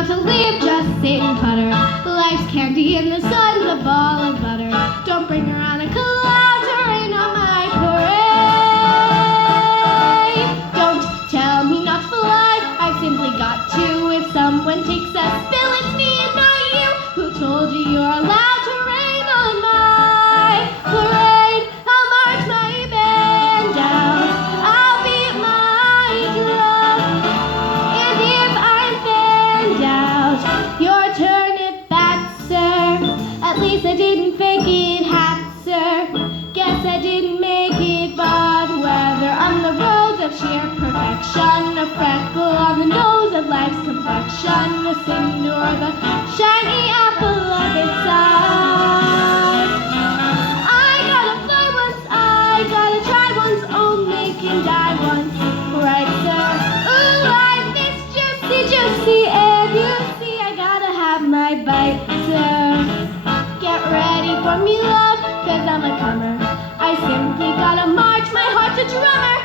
not to leave, just sit and putter. Life's candy and the sun's a ball of butter. Don't bring around a cloud to rain on my parade. Don't tell me not to fly, I've simply got to. If someone takes a spill, it's me and not you. Who told you you're allowed to rain on my parade? I'll march my band down, I'll beat my drum. And if I'm fanned out, your turn if that's sir. At least I didn't fake it, hat sir. Guess I didn't make it, but whether on the roads of sheer perfection, a freckle on the nose of life's complexion, the cinder or the shiny apple of its eye. I gotta fly once, I gotta try once, only can die once, right sir? Ooh, life is juicy, juicy, and you see I gotta have my bite, sir. Get ready for me, love, cause I'm a comer. I simply gotta march, my heart's a drummer.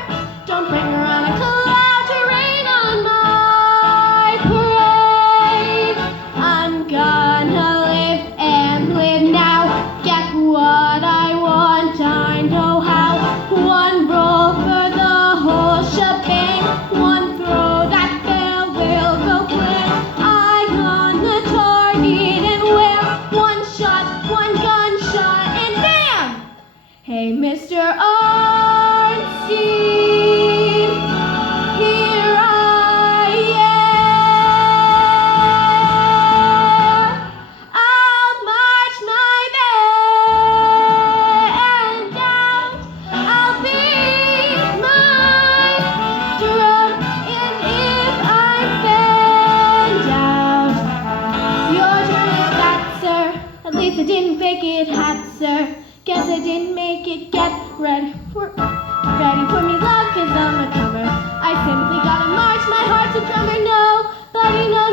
Don't bring around a cloud to rain on my parade. I'm gonna live and live now. Get what I want, I know how. One roll for the whole shebang. One throw that bell will go clang. Eye on the target and where? One shot, one gunshot, and bam! Hey, Mr. Arnstein, here I am. I'll march my band down, I'll beat my drum, and if I'm fanned out, your turn at that, sir. At least I didn't fake it, hat sir. Guess I didn't make it. Get ready for me, love, cause I'm a comer. I simply gotta march, my heart's a drummer. Nobody, no,